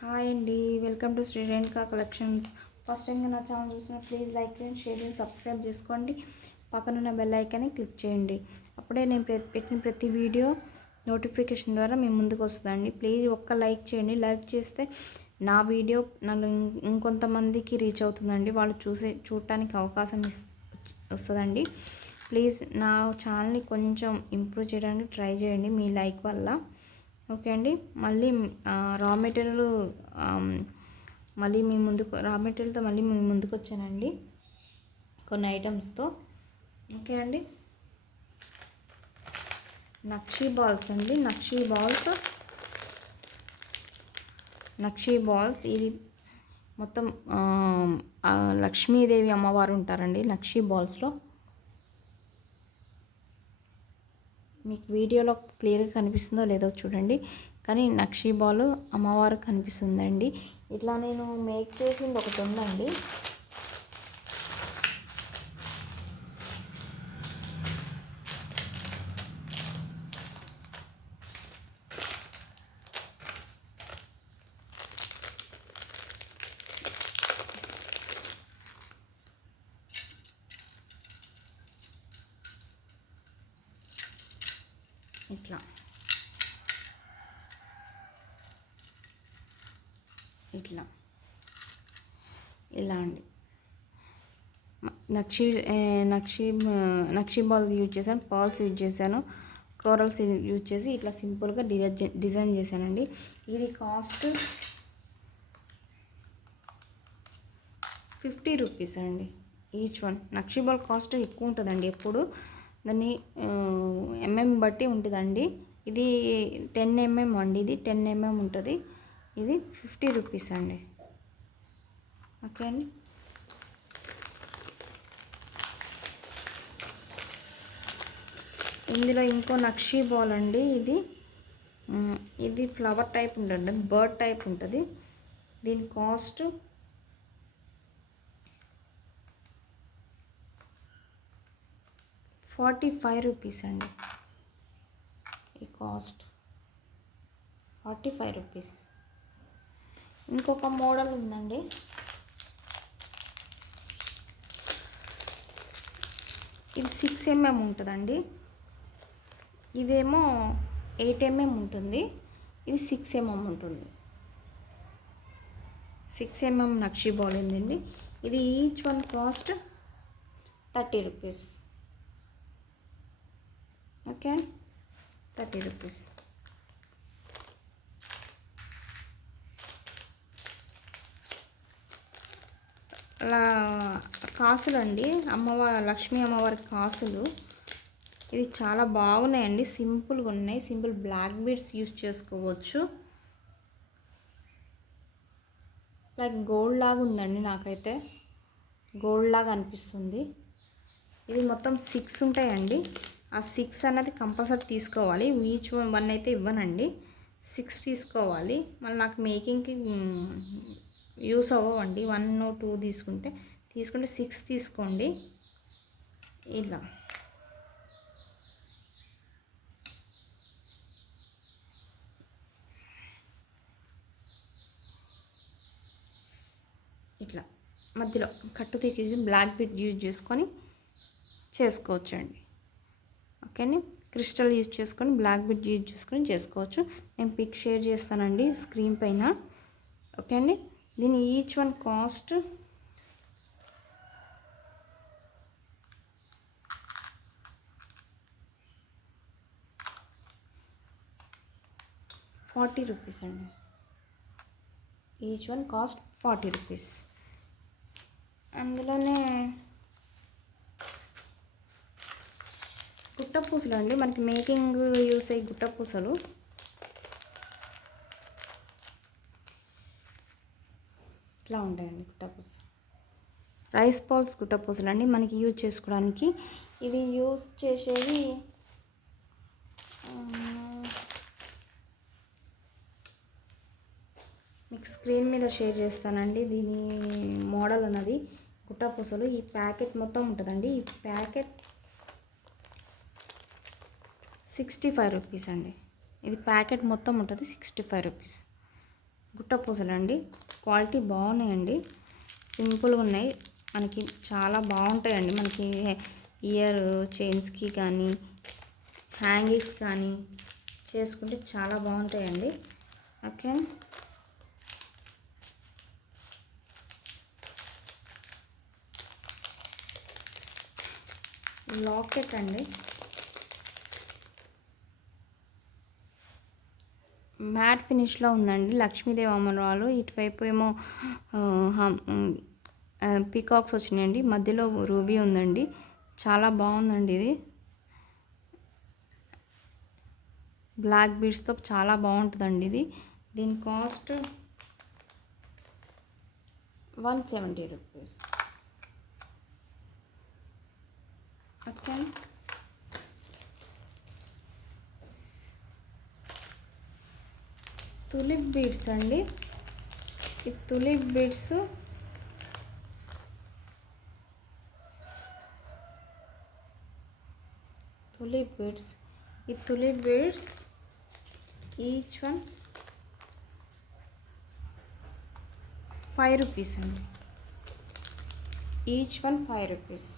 Hi అండి, welcome to Shri Renuka collections. First టైంగా నా ఛానల్ చూసిన ప్లీజ్ లైక్ చేయండి, షేర్ చేయండి, సబ్స్క్రైబ్ చేసుకోండి. పక్కనున్న బెల్ ఐకాన్ని క్లిక్ చేయండి. అప్పుడే నేను పెట్టిన ప్రతి వీడియో నోటిఫికేషన్ ద్వారా మీ ముందుకు వస్తుందండి. ప్లీజ్ ఒక్క లైక్ చేయండి. లైక్ చేస్తే నా వీడియో ఇంకొంతమందికి రీచ్ అవుతుందండి. వాళ్ళు చూడటానికి అవకాశం వస్తుందండి. ప్లీజ్ నా ఛానల్ని కొంచెం ఇంప్రూవ్ చేయడానికి ట్రై చేయండి మీ లైక్ వల్ల. ఓకే అండి. మళ్ళీ రా మెటీరియల్ మళ్ళీ రా మెటీరియల్తో మళ్ళీ మీ ముందుకు వచ్చానండి కొన్ని ఐటమ్స్తో. ఓకే అండి. నక్షీ బాల్స్ అండి, నక్షీ బాల్స్ ఇది మొత్తం లక్ష్మీదేవి అమ్మవారు ఉంటారండి నక్షీ బాల్స్లో. మీకు వీడియోలో క్లియర్గా కనిపిస్తుందో లేదో చూడండి, కానీ నక్షీ బాల్ అమ్మవారు కనిపిస్తుందండి. ఇట్లా నేను మేక్ చేసింది ఒకటి ఉందండి. ఇలా అండి. నక్షీ బాల్ యూజ్ చేశాను, పాల్స్ యూజ్ చేశాను, కోరల్స్ యూజ్ చేసి ఇట్లా సింపుల్గా డిజైన్ చేశానండి. ఇది కాస్ట్ 50 రూపీస్ అండి each one. Nakshi ball cost ఎక్కువ ఉంటుందండి, ఎప్పుడు దాన్ని బట్టి ఉంటుందండి. ఇది 10 mm అండి, ఇది 10 mm ఉంటుంది. ఇది 50 రూపీస్ అండి. ఓకే అండి. ఇందులో ఇంకో నక్షీ బాల్ అండి. ఇది ఫ్లవర్ టైప్ ఉంటుంది, బర్డ్ టైప్ ఉంటుంది. దీని కాస్ట్ 45 రూపీస్ అండి. ఈ కాస్ట్ 45 రూపీస్. ఇంకొక మోడల్ ఉందండి. ఇది 6 mm ఉంటుందండి. ఇదేమో 8 mm ఉంటుంది. ఇది 6 mm ఉంటుంది. 6 mm నక్షీ బాల్ ఉందండి. ఇది each one cost 30 rupees. Okay, 30 rupees. అలా కాసులు అండి, లక్ష్మీ అమ్మవారి కాసులు. ఇది చాలా బాగున్నాయండి, సింపుల్గా ఉన్నాయి. సింపుల్ బ్లాక్ బీడ్స్ యూజ్ చేసుకోవచ్చు. లైక్ గోల్డ్ లాగా ఉందండి, నాకైతే గోల్డ్ లాగా అనిపిస్తుంది. ఇది మొత్తం 6 ఉంటాయండి. ఆ 6 అన్నది కంపల్సరీ తీసుకోవాలి. ఈచ్ వన్ అయితే ఇవ్వనండి, 6 తీసుకోవాలి. మళ్ళీ నాకు మేకింగ్కి యూస్ అవ్వండి. 1 or 2 తీసుకుంటే 6 తీసుకోండి. ఇలా ఇట్లా మధ్యలో కట్టు తీసి బ్లాక్ బీడ్ యూజ్ చేసుకొని చేసుకోవచ్చండి. ఓకే అండి. క్రిస్టల్ యూజ్ చేసుకొని బ్లాక్ బీడ్ యూజ్ చేసుకొని చేసుకోవచ్చు. నేను పిక్ షేర్ చేస్తానండి స్క్రీన్ పైన. ఓకే అండి. దీని ఈచ్ వన్ కాస్ట్ 40 రూపీస్ అండి. Each one cost 40 rupees. అందులోనే గుట్టపూసలు అండి, మనకి మేకింగ్ యూస్ అయ్యే గుట్టపూసలు. ఇట్లా ఉంటాయండి గుట్టపూసలు. రైస్ బాల్స్ గుట్టపూసలు అండి, మనకి యూజ్ చేసుకోవడానికి. ఇది యూజ్ చేసేది మీకు స్క్రీన్ మీద షేర్ చేస్తానండి. దీని మోడల్ అన్నది గుట్టపూసలు. ఈ ప్యాకెట్ మొత్తం ఉంటుందండి. ఈ ప్యాకెట్ 65 రూపీస్ అండి. ఇది ప్యాకెట్ మొత్తం ఉంటుంది, 65 రూపీస్. గుట్ట పూసలు అండి. క్వాలిటీ బాగున్నాయండి, సింపుల్గా ఉన్నాయి. మనకి చాలా బాగుంటాయండి. మనకి ఇయర్ చైన్స్కి కానీ హ్యాంగింగ్స్ కానీ చేసుకుంటే చాలా బాగుంటాయండి. ఓకే, లాకెట్ అండి, మ్యాట్ ఫినిష్లో ఉందండి. లక్ష్మీదేవి అమ్మవారు, ఇటువైపు ఏమో పీకాక్స్ వచ్చినాయండి, మధ్యలో రూబీ ఉందండి. చాలా బాగుందండి ఇది. బ్లాక్ బీడ్స్తో చాలా బాగుంటుందండి ఇది. దీని cost 170 rupees. Okay, tulip beads అండి. ఈ తులిప్ బీడ్స్ ఈ tulip beads each one 5 rupees అండి. Each one 5 rupees.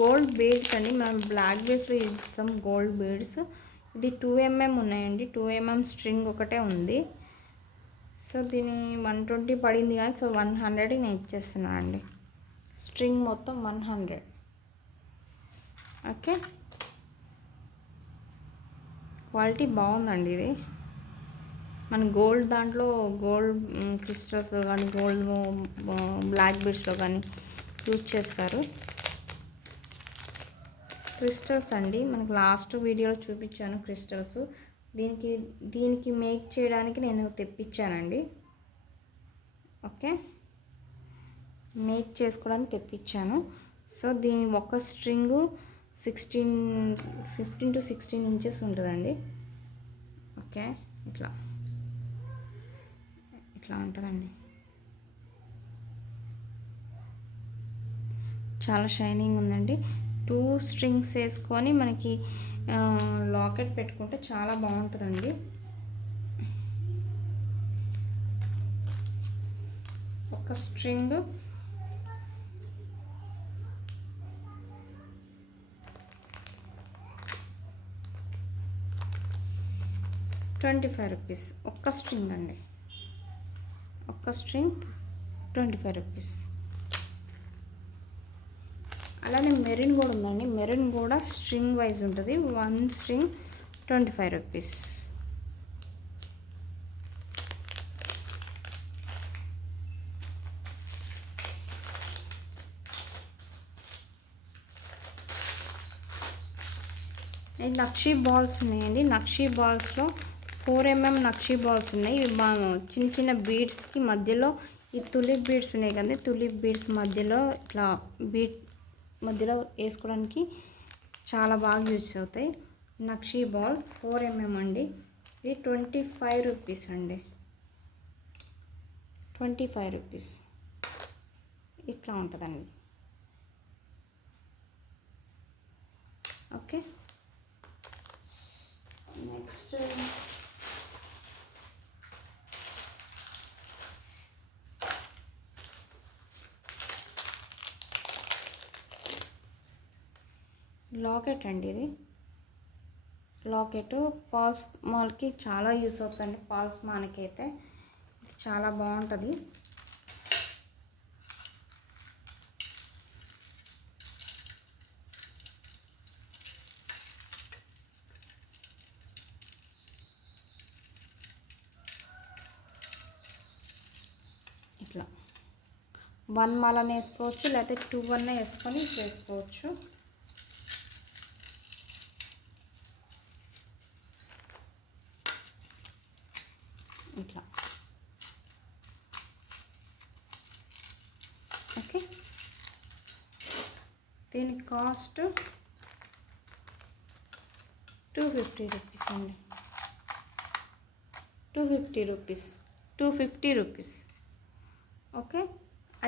Gold beads అండి, మనం బ్లాక్ బీడ్స్లో యూజ్ చేస్తాం గోల్డ్ బీడ్స్. ఇది 2 mm ఉన్నాయండి, 2 mm స్ట్రింగ్ ఒకటే ఉంది. సో దీని 120 పడింది కానీ, సో 100 నేను ఇచ్చేస్తున్నాను అండి. స్ట్రింగ్ మొత్తం 100. ఓకే, క్వాలిటీ బాగుందండి ఇది. మన గోల్డ్ దాంట్లో గోల్డ్ క్రిస్టల్స్లో కానీ గోల్డ్ బ్లాక్ బీడ్స్లో కానీ యూజ్ చేస్తారు. క్రిస్టల్స్ అండి, మనకు లాస్ట్ వీడియోలో చూపించాను క్రిస్టల్స్. దీనికి మేక్ చేయడానికి నేను తెప్పించానండి. ఓకే, మేక్ చేసుకోవడానికి తెప్పించాను. సో దీని ఒక స్ట్రింగు 15 to 16 ఇంచెస్ ఉంటుందండి. ఓకే, ఇట్లా ఉంటుందండి. చాలా షైనింగ్ ఉందండి. 2 స్ట్రింగ్స్ వేసుకొని మనకి లాకెట్ పెట్టుకుంటే చాలా బాగుంటుందండి. ఒక స్ట్రింగ్ 25 రూపీస్. ఒక్క స్ట్రింగ్ అండి, ఒక్క స్ట్రింగ్ 25 రూపీస్. అలానే మెరూన్ కూడా ఉందండి. మెరూన్ కూడా స్ట్రింగ్ వైజ్ ఉంటుంది. 1 స్ట్రింగ్ 25 రూపీస్. నక్షీ బాల్స్ ఉన్నాయండి. నక్షీ బాల్స్లో 4 mm నక్షీ బాల్స్ ఉన్నాయి. ఇవి చిన్న చిన్న బీడ్స్కి మధ్యలో ఈ తులిప్ బీడ్స్ ఉన్నాయి కదా, తులిప్ బీడ్స్ మధ్యలో ఇట్లా బీడ్ మధ్యలో వేసుకోవడానికి చాలా బాగా యూజ్ అవుతాయి. నక్షీ బాల్ 4 mm అండి. ఇది 25 రూపీస్ అండి. 25 రూపీస్ ఇట్లా ఉంటుందండి. ఓకే, నెక్స్ట్ లాకెట్ అండి. ఇది లాకెట్ పాల్స్ మాల్కి చాలా యూస్ అవుతుంది. పాల్స్ మాలకైతే ఇది చాలా బాగుంటుంది. ఇట్లా 1 మాలని వేసుకోవచ్చు, లేకపోతే 2 అన్న వేసుకొని చేసుకోవచ్చు. ఇట్లా ఓకే, దీని కాస్ట్ 250 రూపీస్ అండి. 250 రూపీస్. ఓకే,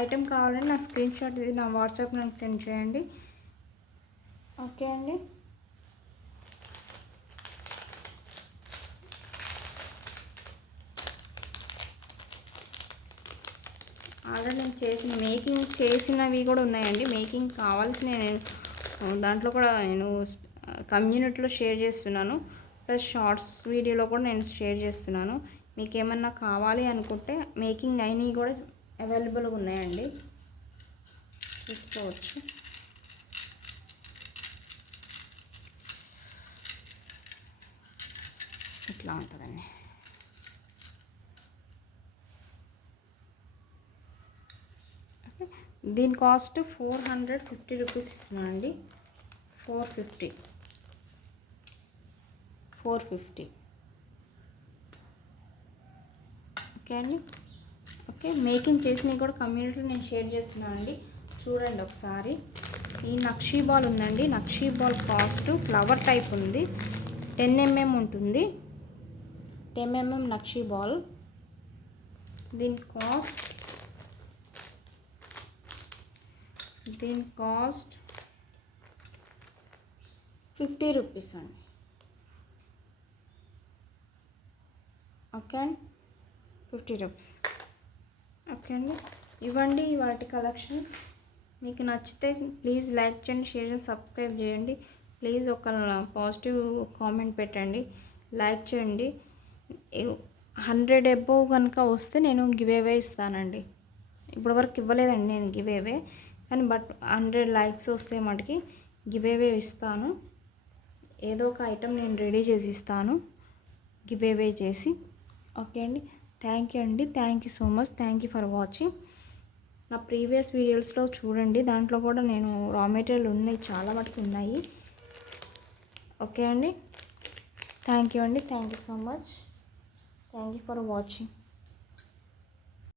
ఐటెం కావాలంటే నా స్క్రీన్ షాట్ ఇది నా వాట్సాప్ నాకు సెండ్ చేయండి. ఓకే అండి, ఆల్రెడీ నేను మేకింగ్ చేసినవి కూడా ఉన్నాయండి. మేకింగ్ కావాల్సిన నేను దాంట్లో కూడా నేను కమ్యూనిటీలో షేర్ చేస్తున్నాను. ప్లస్ షార్ట్స్ వీడియోలో కూడా నేను షేర్ చేస్తున్నాను. మీకు ఏమన్నా కావాలి అనుకుంటే మేకింగ్ అయినవి కూడా అవైలబుల్గా ఉన్నాయండి, చూసుకోవచ్చు. ఇట్లా ఉంటుందండి. దీని కాస్ట్ 450 రూపీస్ ఇస్తున్నానండి. 450 ఓకే అండి. ఓకే, మేకింగ్ చేసినవి కూడా కమ్యూనిటీలో నేను షేర్ చేస్తున్నాను అండి, చూడండి ఒకసారి. ఈ నక్షీ బాల్ ఉందండి. Nakshi ball cost flower type ఉంది, 10 mm ఉంటుంది. 10 mm నక్షీ బాల్. దీని కాస్ట్ 50 రూపీస్ అండి. ఓకే అండి, 50 రూపీస్. ఓకే అండి, ఇవ్వండి వాటి కలెక్షన్. మీకు నచ్చితే ప్లీజ్ లైక్ చేయండి, షేర్ చేయండి, సబ్స్క్రైబ్ చేయండి. ప్లీజ్ ఒక పాజిటివ్ కామెంట్ పెట్టండి, లైక్ చేయండి. 100 అబోవ్ కనుక వస్తే నేను గివ్ అవే ఇస్తానండి. ఇప్పటివరకు ఇవ్వలేదండి నేను గివ్ అవే, కానీ 100 లైక్స్ వస్తే మటుకి గివ్ అవే ఇస్తాను. ఏదో ఒక ఐటెం నేను రెడీ చేసి ఇస్తాను గివ్ అవే చేసి. ఓకే అండి, థ్యాంక్ యూ అండి. Thank you so much. Thank you for watching. నా ప్రీవియస్ వీడియోస్లో చూడండి, దాంట్లో కూడా నేను రా మెటీరియల్ ఉన్నాయి, చాలా మటుకు ఉన్నాయి. ఓకే అండి, థ్యాంక్ యూ అండి. Thank you so much. Thank you for watching.